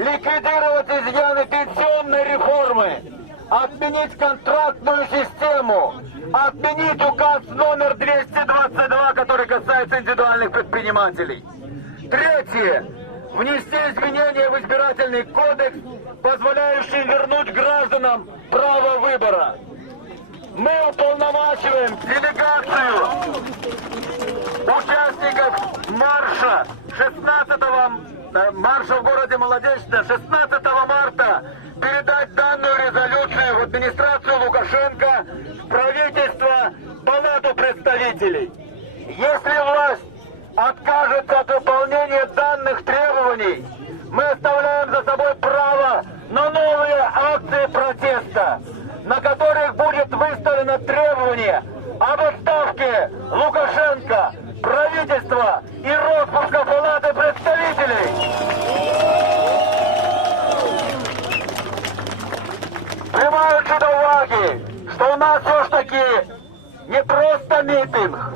ликвидировать изъяны пенсионной реформы, отменить контрактную систему, отменить указ номер 222, который касается индивидуальных предпринимателей. Третье. Внести изменения в избирательный кодекс, позволяющие вернуть гражданам право выбора. Мы уполномачиваем делегацию участников марша 16 в городе Молодечно 16 марта передать данную резолюцию в администрацию Лукашенко, в правительство, Палату представителей. Если власть откажется от выполнения данных требований, мы оставляем за собой право на новые акции протеста, на которых будет выставлено требование об отставке Лукашенко, правительства и распуска Палаты представителей. Приймаючи до уваги, що у нас все ж таки не просто мітинг,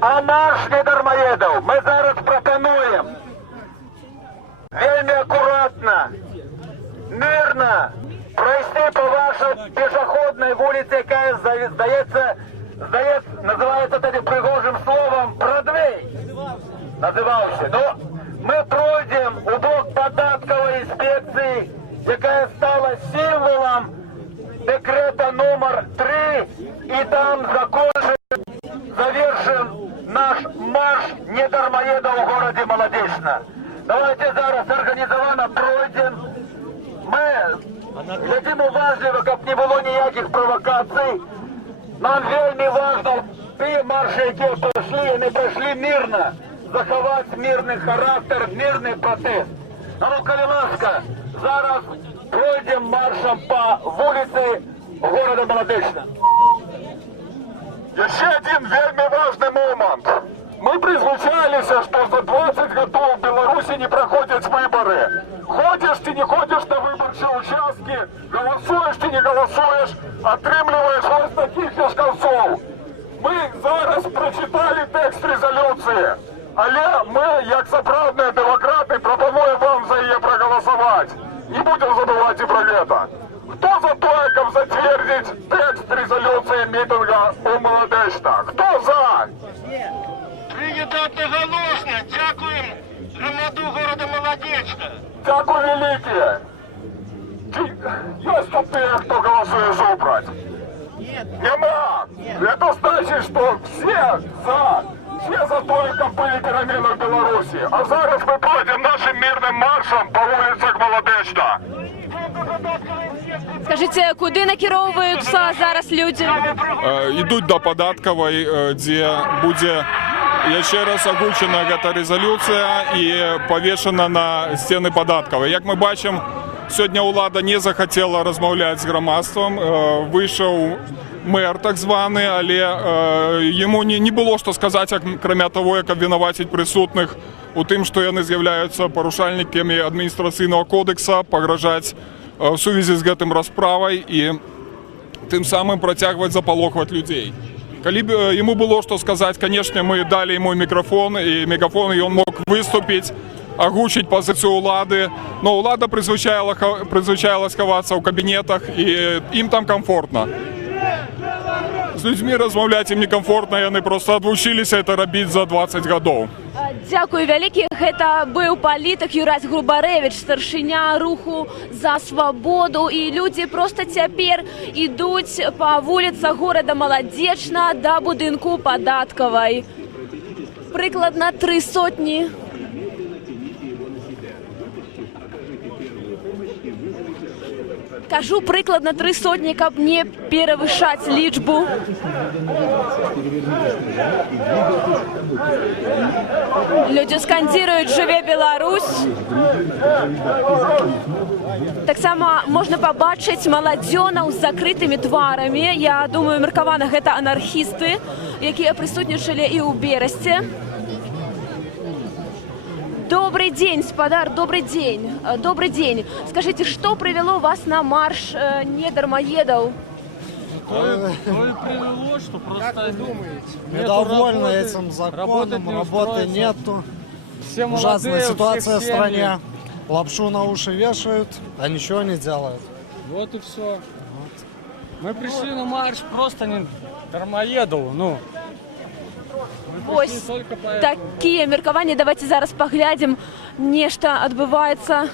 а марш недармоедов. Мы зараз пропонуем вельми аккуратно, мирно пройти по вашей пешеходной улице, яка называется таким пригожим словом Бродвей. Називався. Но ми пройдемо у бок податкової інспекції, яка стала символом декрета номер 3, і там завершим наш марш недармоеда у городе Молодечно. Давайте зараз організовано пройдемо. Ми глядим уважливо, щоб не було ніяких провокацій. Нам вельми важно, ті марші, які пройшли, не пройшли мирно, заховати мирний характер, мирний протест. А ну, коли ласка, зараз пройдемо маршем по вулиці города Молодечно. Ще один вельми важный момент. Мы призвучались, что за 20 годов в Беларуси не проходят выборы. Ходишь ты, не ходишь на выборчие участки, голосуешь ты, не голосуешь, отрымливаешь ось таких лишь концов. Мы зараз прочитали текст резолюции, але мы, як справжні демократи, пропонуємо вам за її проголосувати. Не будем забывать и про это. Кто за то, как затвердить текст резолюции митинга у Молодечно? Кто за? Прийнято одноголосно. Дякуємо громаду города Молодечно. Дякую велике. Есть тут те, кто голосует за? Нема. Это значит, что все за то, как были перемены в Беларуси. А зараз мы пройдем нашим мирным маршем по улицах Молодечно. Скажите, куди накіровуються зараз люди? Ідуть до Податкової, де буде ще раз озвучена ця резолюція і повішена на стіни Податкової. Як ми бачимо, сьогодні влада не захотіла розмовляти з громадством, вийшов мер так званий, але йому не було що сказати, крім того, як обвинуватити присутних у тим, що вони з'являються порушальниками адміністраційного кодексу, погрожати в сувязі з гэтым расправай і тим самым працягваць запалохваць людзей. Калі б яму было што сказаць, канешне, мы далі яму мікрафон, і ён мог выступіць, агучыць пазіцыю ўлады, но ўлада прызвычаіла схавацца ў кабінетах, і ім там комфортна. З людзьмі размаўляць ім некамфортна, яны проста адвучыліся это рабіць за 20 гадоў. Дякую вялікі. Гэта быў палітык Юрась Грубарэвіч, старшыня руху за свабоду. І людзі проста цяпер ідуць па вуліцах горада Молодечно да будынку Падаткавай. Прыкладна 300. Кажу прыкладна 300, каб не перавышаць лічбу. Людзі скандзіруюць «Жыве Беларусь». Таксама можна пабачыць маладзёнаў з закрытымі тварамі. Я думаю, меркавана гэта анархісты, якія прысутнічалі і ў Берасце. Добрый день, спадар, добрый день. Добрый день. Скажите, что привело вас на марш недармоедов? То и привело, что просто... Как вы думаете? Недовольны этим законом, работы нету. Ужасная ситуация в стране. лапшу на уши вешают, а ничего не делают. Вот и все. Мы пришли на марш просто не дармоедов, ну. Мы пришли Ось только по этому. такие меркаванні. Давайте зараз поглядим. Нешта адбываецца.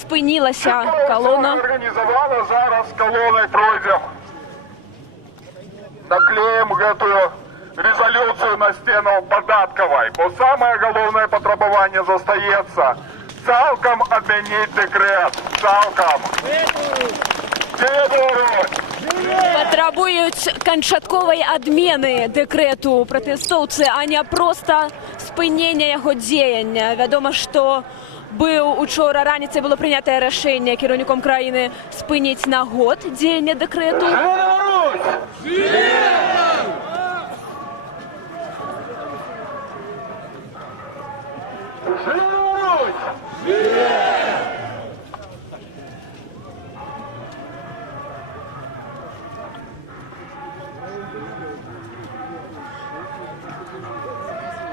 Спынілася колона. Организовала, зараз колонной пройдем. Наклеим эту резолюцию на стену Податковой, бо самое головное потребование застається. Цалком отменить декрет. Цалком. Патрабуюць канчатковай адмены дэкрэту пратэстоўцы, а не проста спынення яго дзеяння. Вядома, што учора раніцай было прынятае рашэнне кіраўніком краіны спыніць на год дзеяння дэкрэту.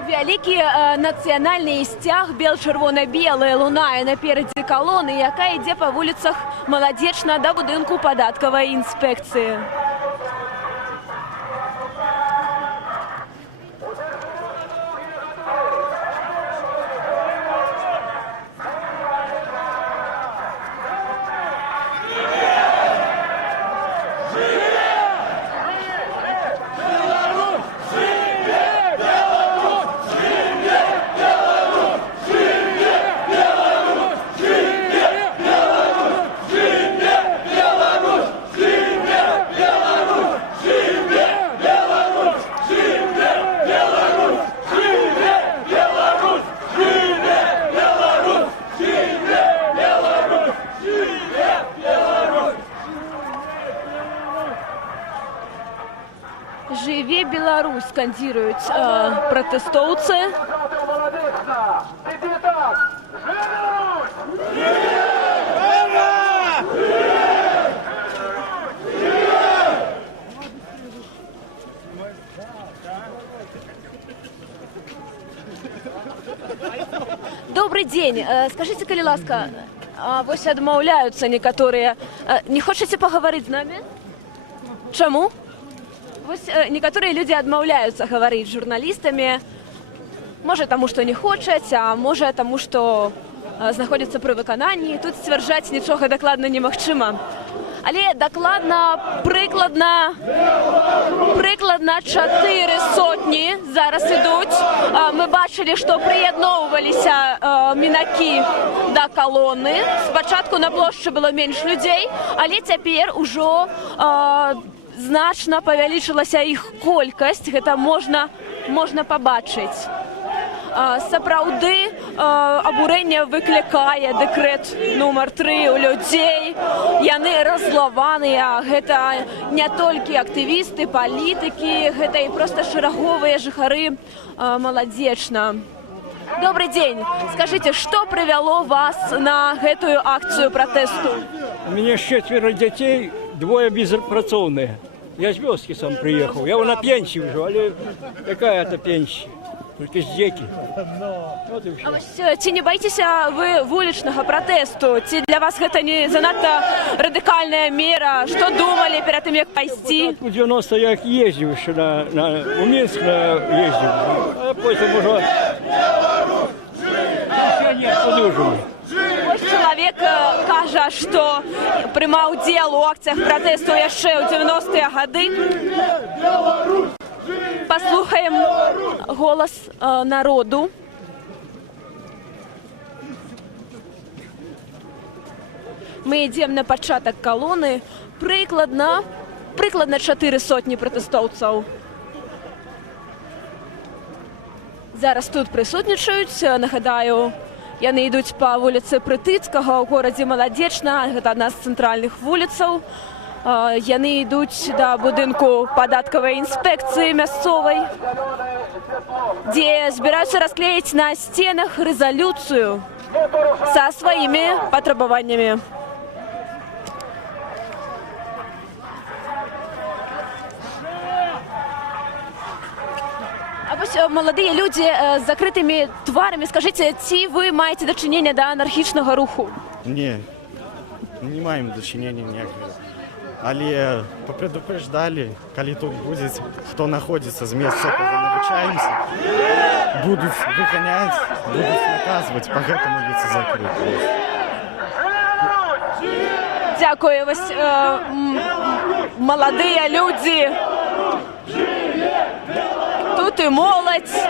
Вялікі нацыянальны сцяг бел-чырвона-белы лунае наперадзе калоны, якая ідзе па вуліцах Маладзечна да будынку падаткавай інспекцыі. «Жыве Беларусь» скандируюць пратэстоўцы. Добрый день. Скажите, калі ласка, вось адмаўляюцца некаторыя. Не хочаце пагаварыць з намі? Чаму? Вось некаторыя людзі адмаўляюцца гаварыць з журналістамі. Можа, таму, што не хочуць, а можа, таму, што знаходзяцца пры выкананні. Тут сцвярджаць нічога дакладна немагчыма. Але дакладна, прыкладна 400 зараз ідуць. Мы бачылі, што прыядноўваліся мінакі да калоны. Спачатку на плошчы было менш людзей, але цяпер ужо значна павялічылася іх колькасць. Гэта можна пабачыць. Сапраўды абурэнне выклікае дэкрэт нумар 3 у людзей. Яны раззлаваныя. Гэта не толькі актывісты, палітыкі, гэта і проста шэраговыя жыхары Маладзечна. Добрый день. Скажите, что привело вас на гэтую акцию протесту? У меня 4 детей, 2 безрабочие. Я с вёски сам приехал. Я на пенсии уже, але какая это пенсия? Только с дети. Вот и А все. вось ці не баіцеся вы вулічнага пратэсту? Ці для вас гэта не занадта радыкальная мера? Што думалі перад тым, як пайсці? В 90 я ездил еще в Минск ездил. А потом уже... Нет, подужу. Вось чалавек кажа, што прымаў удзел у акцыях пратэсту яшчэ ў 90-е гады. Паслухаем голас народу. Мы ідзем на пачатак калоны. Прыкладна 400 пратэстоўцаў. Зараз тут прысутнічаюць. Нагадаю, яны ідуць па вуліцы Прытыцкага ў горадзе Маладзечна. Гэта адна з цэнтральных вуліцаў. Яны ідуць да будынку падаткавай інспекцыі мясцовай, дзе збіраюцца расклеіць на сценах рэзалюцыю са сваімі патрабаваннямі. А вось ось молоді люди з закритими тварами. Скажіть, ці ви маєте дочинення до анархічного руху? Ні, не маємо дочинення ніякого. Але предупреждали, коли тут буде, хто знаходиться з місця, коли навчаємося, будуть виганяти, будуть наказувати, поэтому вулиці закриті. Дякую. Ось молоді люди. Тут і молодь.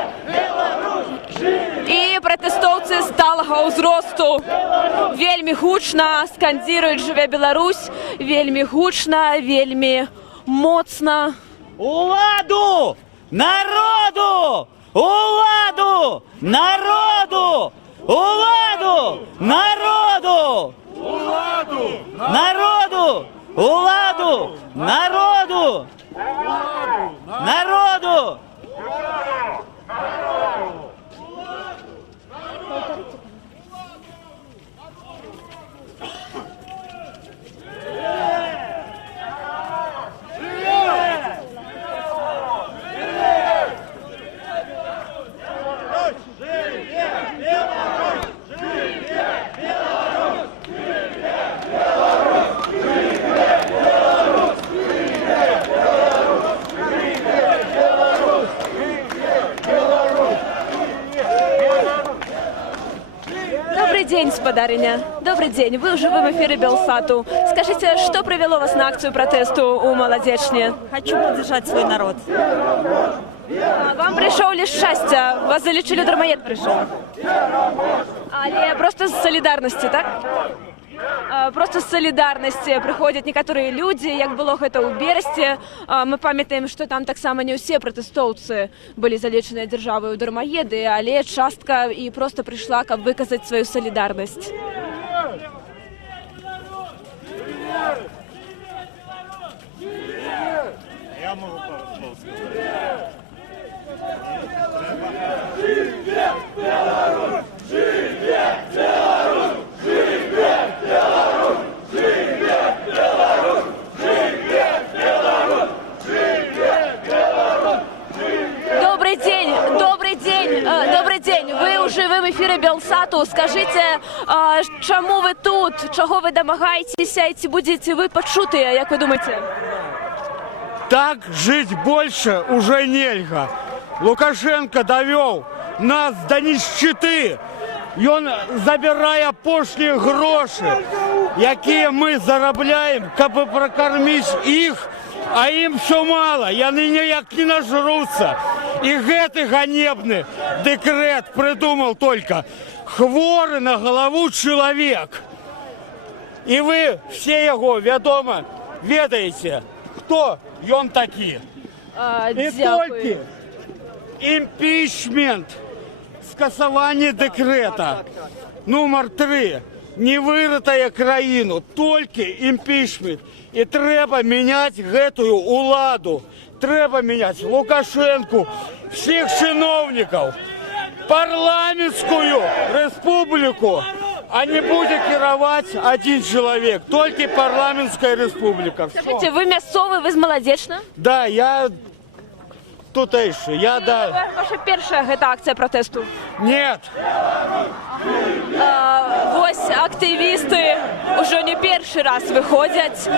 І протестовці сталого узросту. Вельми гучно скандирують «Живе Білорусь», вельми гучно, вельми моцно. Уладу! Народу! Уладу! Народу! Уладу! Народу! Уладу! Народу! Уладу! Народу! Народу! Добрый день, сударыня. Добрый день. Вы уже в эфире Белсату. Скажите, что привело вас на акцию протесту у Молодечни? Хочу поддержать свой народ. Вам пришел лишь счастье. Вас залечили дармоед пришел. Але просто з солідарності, так? Просто з солідарності приходять некоторые люди, як було гэта ў Берасці. Мы памятаем, што там таксама не ўсе пратэстоўцы былі залечаныя дзяржавай у дармаеды, але частка і просто прыйшла, каб выказаць сваю солідарнасць. Я можу Добрый день, добрый день, добрый день. Ви у живим ефірі Белсату. Скажіть, чому ви тут? Чого ви домагаєтеся? І ці будете ви почути, як ви думаєте? Так жить больше уже нельга. Лукашенко довел нас до нищеты. И он забирає пошлі гроші, які ми заробляємо, щоб прокормити їх, а їм все мало, вони ніяк не нажруться. І гэты ганебний декрет придумав тільки хворий на голову чоловік. І ви всі його, відомо, ведаєте, хто він такий. І тільки імпічмент, скасування декрета номер 3 не виритає країну, тільки імпічмент. І треба міняти гэтую уладу. Треба міняти Лукашенку, всіх чиновників, парламентську республіку, а не буде керувати один чоловік, тільки парламентська республіка. Скажите, вы мясцовый, вы з Молодечна? Да, я тутейший, я да. Ваша перша гэта акція протесту? Нет. Ось активісти уже не перший раз виходять.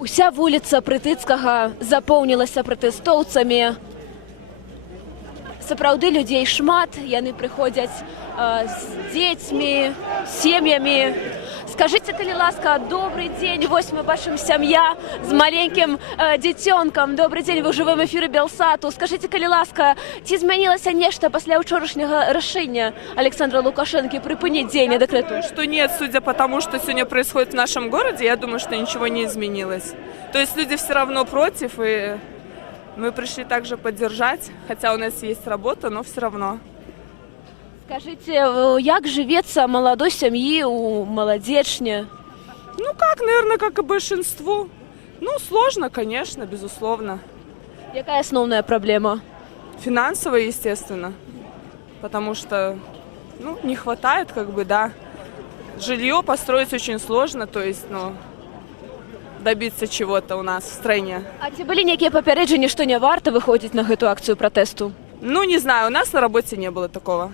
Уся вулиця Прытыцкага запоўнілася пратэстоўцамі. Сапраўды людзей шмат, яны прыходзяць з дзецьмі, сем'ямі. Скажите, калі ласка, добрый день. Вось мы бачым сям'я з маленьким дзіцёнкам. Добрый день, вы ў жывым эфіры Белсату. Скажите, калі ласка, ці змянілася нешта пасля ўчорашняга рашэння Александра Лукашенко припынить дзеяние декрета? Что нет, судя по тому, что сегодня происходит в нашем городе, я думаю, что ничего не изменилось. То есть люди все равно против, и мы пришли также поддержать, хотя у нас есть работа, но все равно. Скажите, як живется молодой семьи у молодечни? Ну как, наверное, как и большинству. Ну, сложно, конечно, безусловно. Какая основная проблема? Финансово, естественно. Потому что, ну, не хватает, как бы, да. Жилье построить очень сложно, то есть, ну, добиться чего-то у нас в стране. А ці були некие попередження, що не варто виходити на эту акцию протесту? Ну, не знаю, у нас на работе не было такого.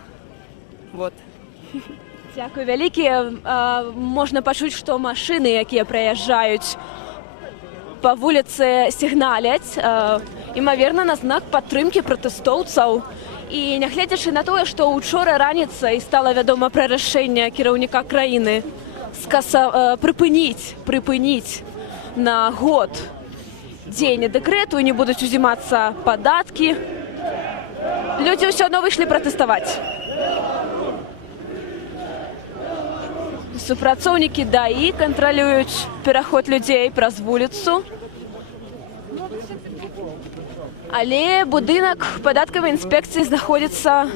Вот. Дякую велике. Можна почути, що машини, які проїжджають по вулиці, сигналять, імовірно, на знак підтримки протестовців. І не глядячи на те, що учора раніцей стало відомо про рішення керівника країни припинить на год день декрету і не будуть узиматися податки, люди все одно вийшли протестувати. Супрацовники ДАІ контролюють переход людей праз вулицю. Але будинок податкової інспекції знаходиться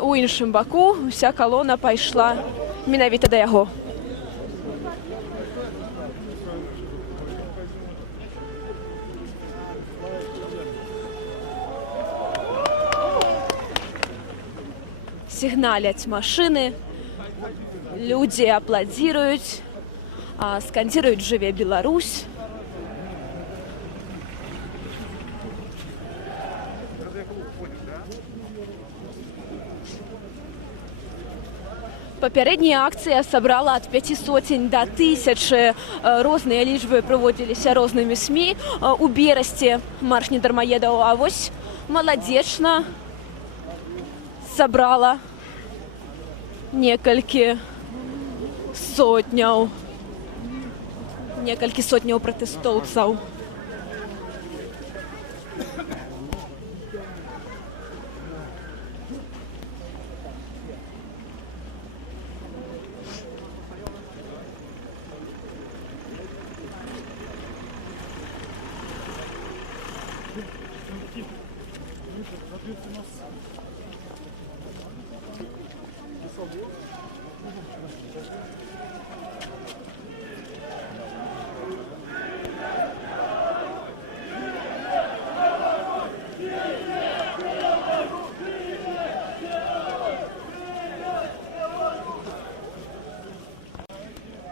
у іншому боку. Вся колона пайшла менавіта до яго. Сигналять машини. Люди аплодируют, скандируют «Живе Беларусь». Попередняя акция собрала от 500 до 1000. Розные лічби проводилися розними СМИ. У Берасті марш недармоедаў, а вось Молодечна собрала некалькі сотняў пратэстоўцаў.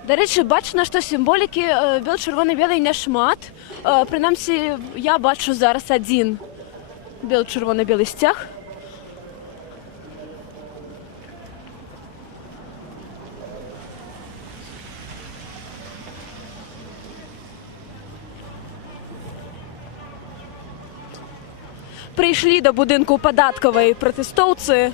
До речі, бачно, що символіки біл-червоно-білий няшмат. Принаймні, я бачу зараз один біл-червоно-білий стяг. Прийшли до будинку податкової протестовці.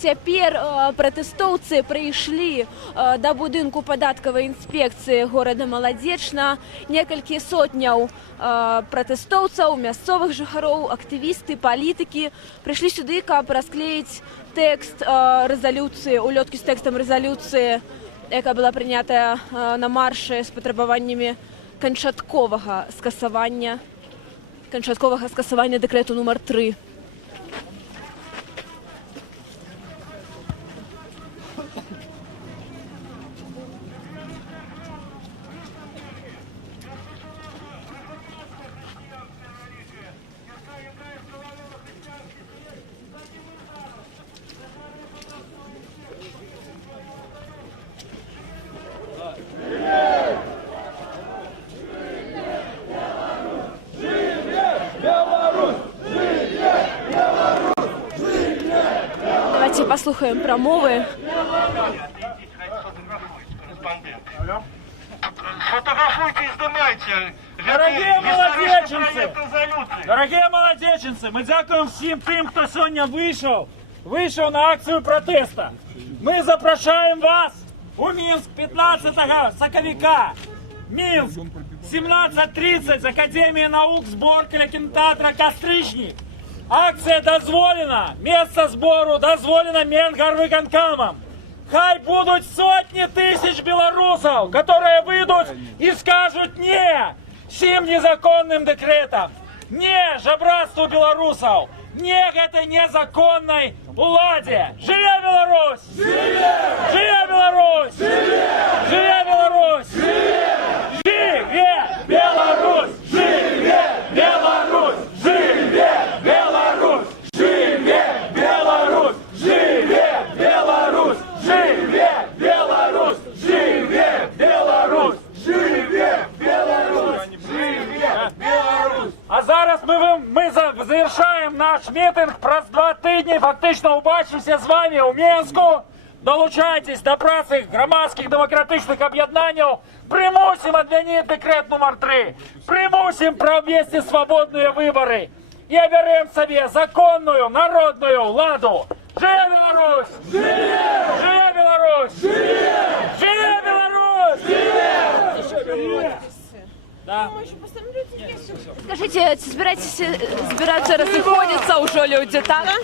Цяпер пратэстоўцы прыйшлі да будынку падаткавай інспекцыі горада Молодечна. Некалькі сотняў пратэстоўцаў, мясцовых жыхароў, актывісты, палітыкі прыйшлі сюды, каб расклеіць тэкст рэзалюцыі, улёткі з тэкстам рэзалюцыі, якая была прынятая на маршы з патрабаваннямі канчатковага скасавання дэкрэту нумар 3. Давайте послухаем промовы. Фотографуйте и снимайте. Дорогие молодеченцы, мы дякуем всем тем, кто сегодня вышел на акцию протеста. Мы запрошаем вас у Минск 15 соковика. Минск 17:30 з Академії наук, збор для кінотеатра «Костричник». Акция дозволена, место сбору дозволено Менгарвыконкомом. Хай будут сотни тысяч белорусов, которые выйдут и скажут «не» всем незаконным декретам. Не жабрацтву белорусов! Не гэтай незаконной уладе! Живе Беларусь! Живе Беларусь! Живе Беларусь! Живе Беларусь! Живе Беларусь! Живе Беларусь! Живе Беларусь! Живе Беларусь! Живе Беларусь! Живе Беларусь! Живе Беларусь! Живе Беларусь! А зараз ми завершаємо наш мітинг. Праз 2 тижні фактично побачимося з вами у Мінську. Долучайтесь до праці громадських демократичних об'єднань. Примусимо отменить декрет номер 3. Примусимо провести свободні вибори. І оберемо собі законну народну владу. Живе Беларусь! Живе Беларусь! Живе Беларусь! Живе! Да. Скажите, збираються розходитися уже люди, так?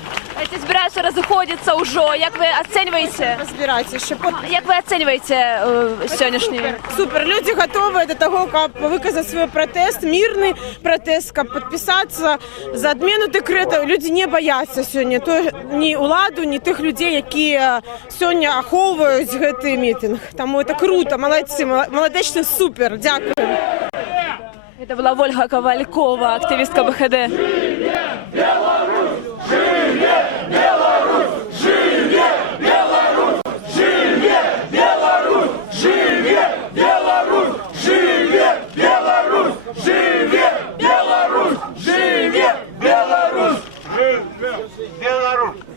Ці збираються розходитися уже. Як ви оцінюєте? Розбирайтеся ще. Як ви оцінюєте сьогоднішній? Супер. Люди готові до того, як виказати свій протест, мирний протест, як підписатися за відміну декрету. Люди не бояться сьогодні ні владу, ні тих людей, які сьогодні аховують цей мітинг. Тому це круто, молодці, молодечно, супер. Дякую. Это была Ольга Ковалькова, активистка БХД.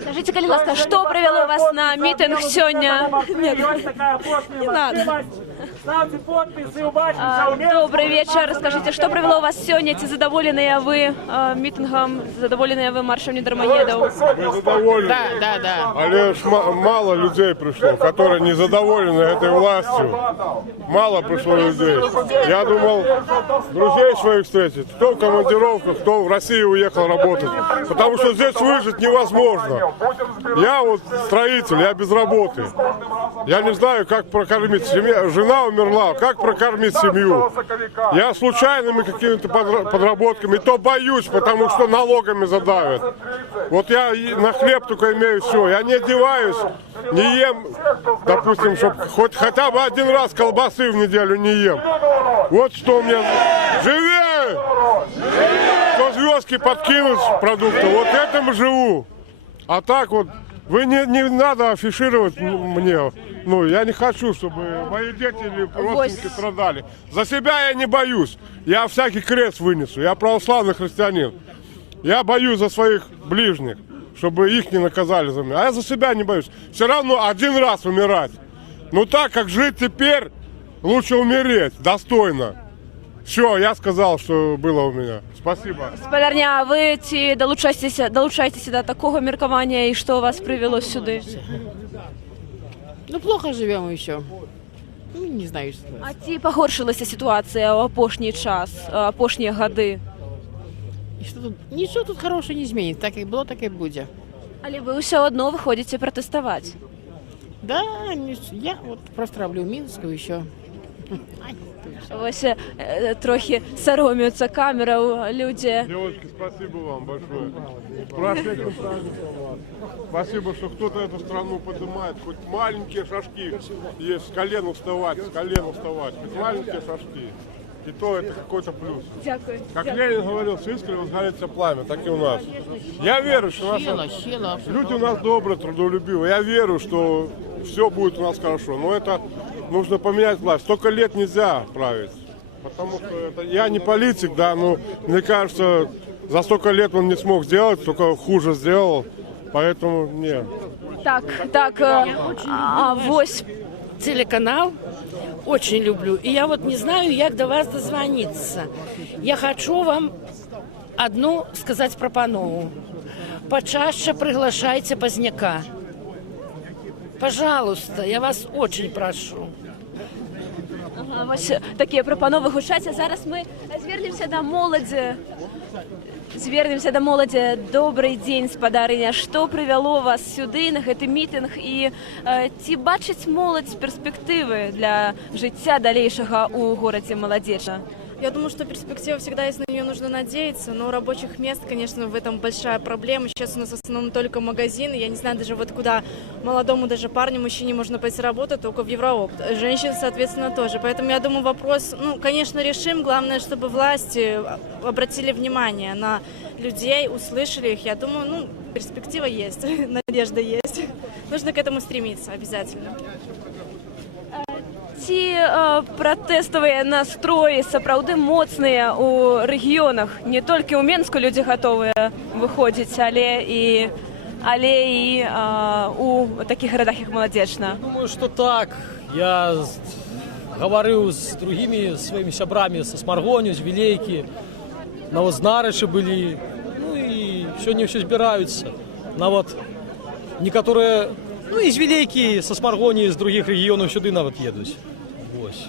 Скажите, коли ласка, что привело вас на митинг сегодня? Нет, не надо. Ставьте подписи, убачимся. Добрый вечер. Скажите, что привело вас сегодня? Задоволенные вы митингом, задоволенные вы маршем недормоедов? Мы задоволены. Да. Але ж мало людей пришло, которые не задоволены этой властью. Мало пришло людей. Я думал, друзей своих встретить. Кто в командировках, кто в Россию уехал работать. Потому что здесь выжить невозможно. Я вот строитель, я без работы. Я не знаю, как прокормить семью. Жена умерла, как прокормить семью? Я случайными какими-то подработками, то боюсь, потому что налогами задавят. Вот я на хлеб только имею все. Я не одеваюсь, не ем, допустим, чтобы хоть хотя бы один раз колбасы в неделю не ем. Вот что у меня. Живее! Кто звездки подкинуть продукты, вот этим живу. А так вот, вы не надо афишировать мне. Ну, я не хочу, чтобы мои дети или родственники страдали. За себя я не боюсь. Я всякий крест вынесу. Я православный христианин. Я боюсь за своих ближних, чтобы их не наказали за меня. А я за себя не боюсь. Все равно один раз умирать. Ну так, как жить теперь, лучше умереть достойно. Все, я сказал, что было у меня. Спасибо. Спалярня, а ви ці долучаєтеся до такого міркування і що вас привело сюди? Ну, плохо живем еще. Ну, не знаю, что. А ці погоршилася ситуація у опошній час, опошні годи? И что тут? Ничего тут хорошего не изменится. Так и было, так и будет. Але ви все одно виходите протестувати. Да, я вот просто роблю в Минску еще. Ось трохи соромятся камеру люди. Девочки, спасибо вам большое. Прошедшим праздником. Спасибо, что кто-то эту страну поднимает. Хоть маленькие шажки есть, с колен вставать, Хоть маленькие шажки. И то это какой-то плюс. Дякую. Как Ленин говорил, с искрой возгорится пламя, так и у нас. Я верю, что люди у нас добрые, трудолюбивые. Я верю, что все будет у нас хорошо. Но это нужно поменять власть. Столько лет нельзя править. Потому что я не политик, да, но мне кажется, за столько лет он не смог сделать, только хуже сделал. Поэтому нет. Так, авось. Телеканал очень люблю. И я вот не знаю, як до вас дозвониться. Я хочу вам одну сказать пропанову. Почаще приглашайте Поздняка. Пожалуйста, я вас очень прошу. Ось такі пропанови гучаться. Зараз ми звернемся до молоді. Добрий день, спадарыня. Што прывяло вас сюды на гэты мітинг і ці бачыць моладзь перспектывы для жыцця далейшага ў горадзе Маладзечна? Я думаю, что перспектива всегда есть, на нее нужно надеяться, но рабочих мест, конечно, в этом большая проблема. Сейчас у нас в основном только магазины, я не знаю даже вот куда молодому даже парню, мужчине можно пойти работать, только в Евроопт. Женщин, соответственно, тоже. Поэтому я думаю, вопрос, конечно, решим. Главное, чтобы власти обратили внимание на людей, услышали их. Я думаю, перспектива есть, надежда есть. Нужно к этому стремиться обязательно. Ці пратэставыя настроі сапраўды моцныя ў рэгіёнах. Не толькі ў Менску людзі гатовыя выходзіць, але і у такіх гарадах, як Маладзечна. Думаю, что так. Я говорил с другими своими сябрами со Смаргоню, с Вилейки, на Вознарыши были, и сегодня все збираются. На вот некоторые, из Вилейки, со Смаргоні, з других регіонів сюди навіть їдуть. Ось.